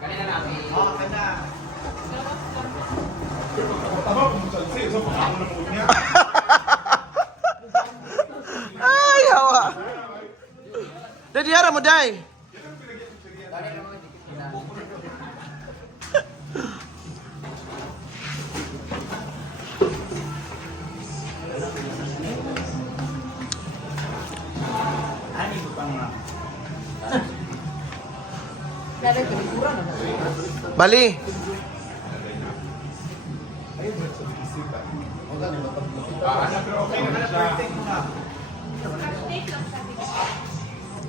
Kanina namin. Oo, kanya. Ay, hawa. Dadi hara mo, day. Ani ko pang na. Bali.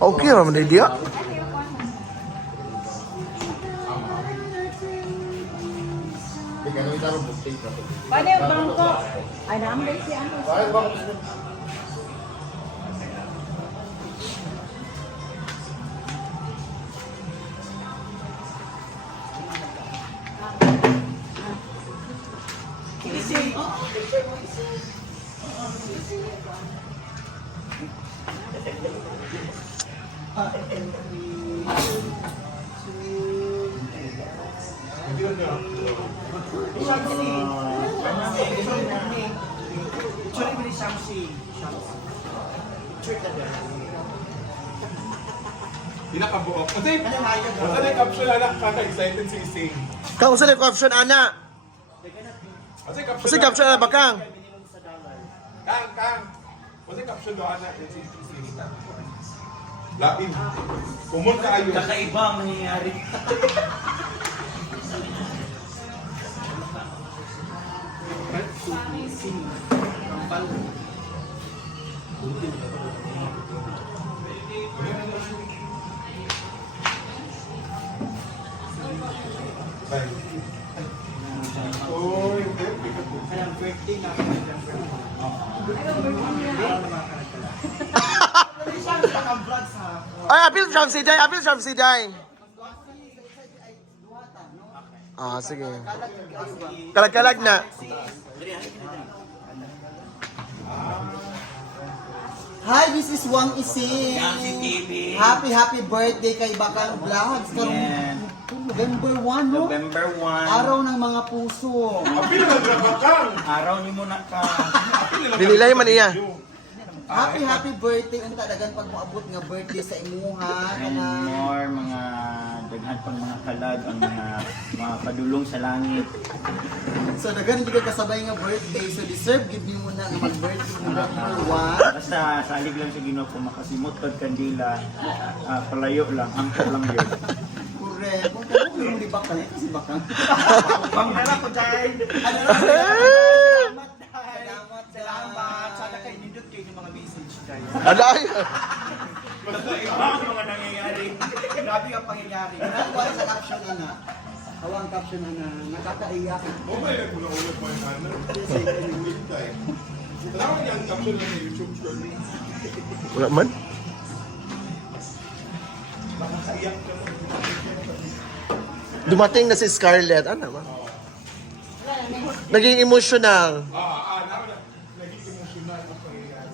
Okay naman dia. Paano yung bangko? Ay, naamday si ano. Sorry, bilis Shamsi. Pinakabuok. Kasi yung caption na nakaka-excited si Ising. Kau sa caption ana. Kasi caption ana bakang. Kang. Kasi caption doon na si Ising. Lapin. Pumunta kayo. Kakaiba ang nangyayari. Oh, Kayang birthday na ako ng Ay, apil from si day. Ah, sige. Kalag-kalag na. Hi, this is Wang Ising. Happy birthday kay Bakang Vlogs. Yan. November 1, no? November 1. Araw ng mga puso. apil na drabakang. Araw ni mo na ka. Dinilay man iya. Happy birthday. Ang talagang pag maabot nga birthday sa imuha. And more mga daghan pang mga kalag ang mga padulong sa langit. So, dagan hindi ka kasabay nga birthday. So, deserve give me muna nga mag-birthday November 1. Basta salig lang sa Ginoo kung makasimot kag kandila, palayo lang, angkot lang yun. Correct. Kung kung yung di Bakang, kasi Bakang. Bang dala ko dahil. Ano na? Salamat, dahil. Salamat. Sana kayo nindot kayo ng mga message guys. Aday. Basta iba ang mga nangyayari. Grabe ang pangyayari. Wala sa caption na. Awang caption na nakakaiyak. Oh, may nagpulang-ulat mo yung ano. Ulit tayo. Alam mo yung caption na sa YouTube story. Wala man. Nakakaiyak ka. Dumating na si Scarlett. Ano ba? Naging emotional. Naging emotional ang pangyayari.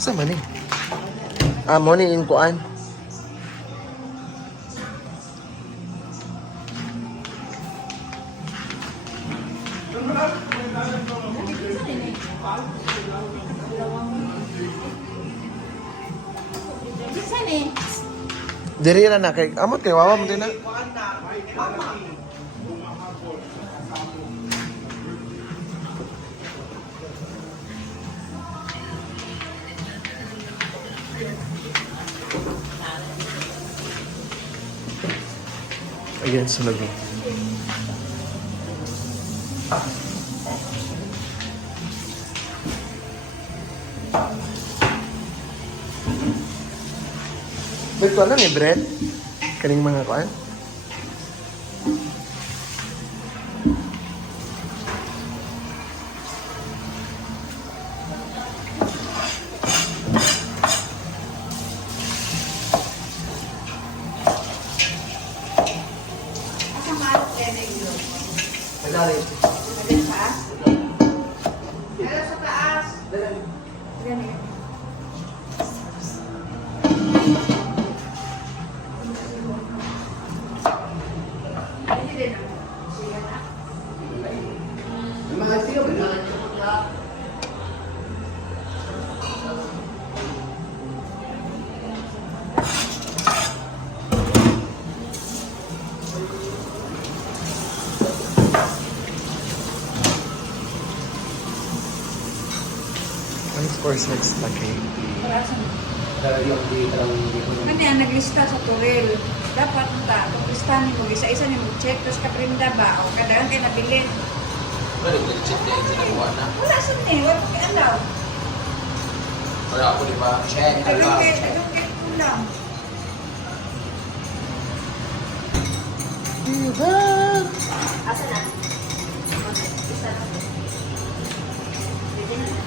Sa man eh? Mo ni inkuan. Saan eh? Diri na kay amot kay wawa mo din na. Ayan, sunog mo. Ba't ko ni bread? Kaning mga kuan? Asang marok yan na ilo? Wala rin. Sabi sa taas? Pero sa taas. Ganyan. And of course, next lagi. Kani ang naglista sa Turel. Dapat ta, kung listahan mo, isa-isa ni mo check, tapos kaprinda ba, o kadang kayo nabilin. Wala sa ni, wala ko alaw. Wala ako di ba? Check. Dagang kayo kulang. Asa na? Isa na. Pwede na.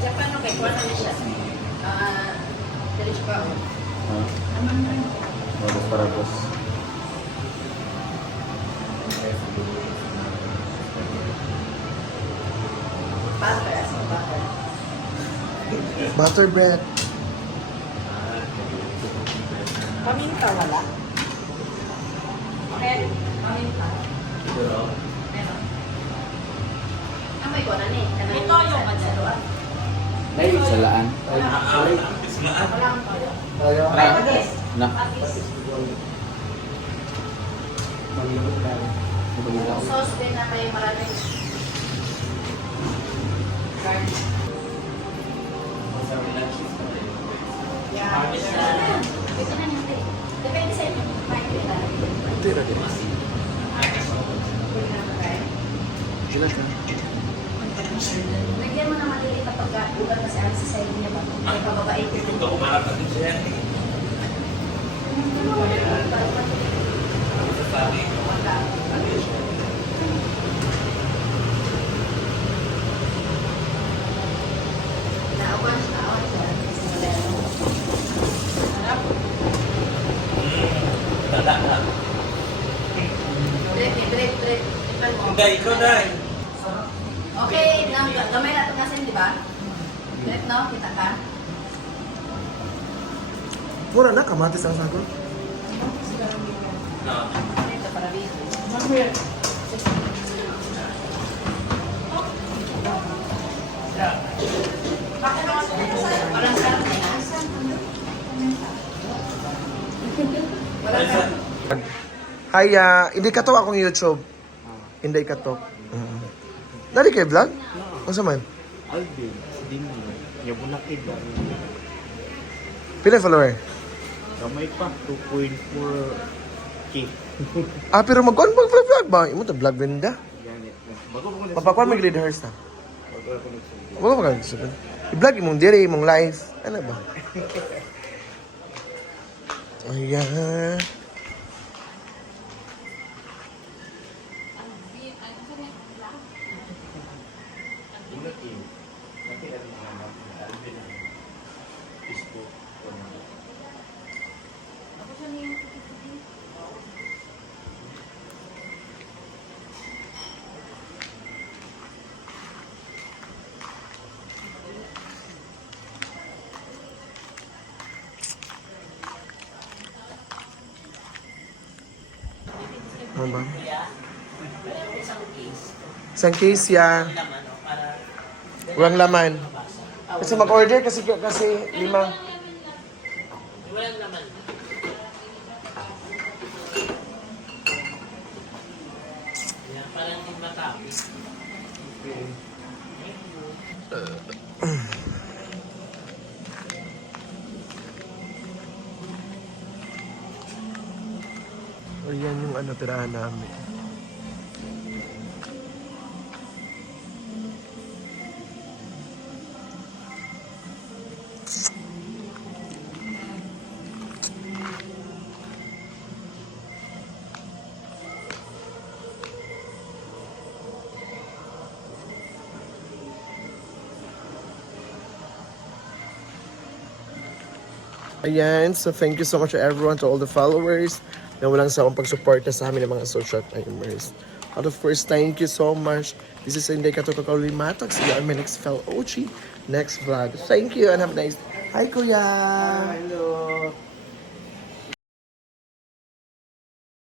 Japan no kay kuha na siya. Diretso pa o. Aman na. Bagus para bos. Butter, as in butter. Butter bread. Paminta wala? Meron. Paminta. Meron. Amoy ko na ni. Ito yung kansaluan. Ay, salaan. Walang toyo. Na. Agis. Na. Agis. Sauce din na may maraming garlic. Yeah. Ito na natin. Depende sa inyo. Hindi na din. Sila ka. Lagyan mo na maliliit na pagka-ulan kasi ang sa side niya ba? May pababait ko din. Naawan siya. Drip. Ipan mo. Hindi, ikaw na. Okay, gamay na ito kasi, di ba? Drip, no? Kita ka? Mura na, kamatis ang sagot. Ito para video. Walang sarap na yan. Walang sarap. Hi, hindi katok akong YouTube. Hindi katok. Dari kay vlog? Ano sa man? Alvin, din mo. Yabunakid ba? Pila follower? Kamay pa, 2.4K. Pero mag-on vlog ba? Imo ta vlog benda. Ganit. Bago ko na. Papakuan mag rehearse na. Bago ko na. Wala ba ka sabihin? I-vlog imong diri, imong live. Ano ba? Ayan. Ano ba? Isang case ya. Walang laman. Kasi mag-order kasi 5. Walang naman. Yan, parang hindi matapos. Ayan yung ano tirahan namin. Ayan, so thank you so much to everyone, to all the followers na walang sa akong pag-suporta sa amin ng mga social timers. And of course, thank you so much This is Inday Kato Kakaulimatag. See you on my next fellow Ochi next vlog. Thank you and have a nice. Hi, Kuya. Hello.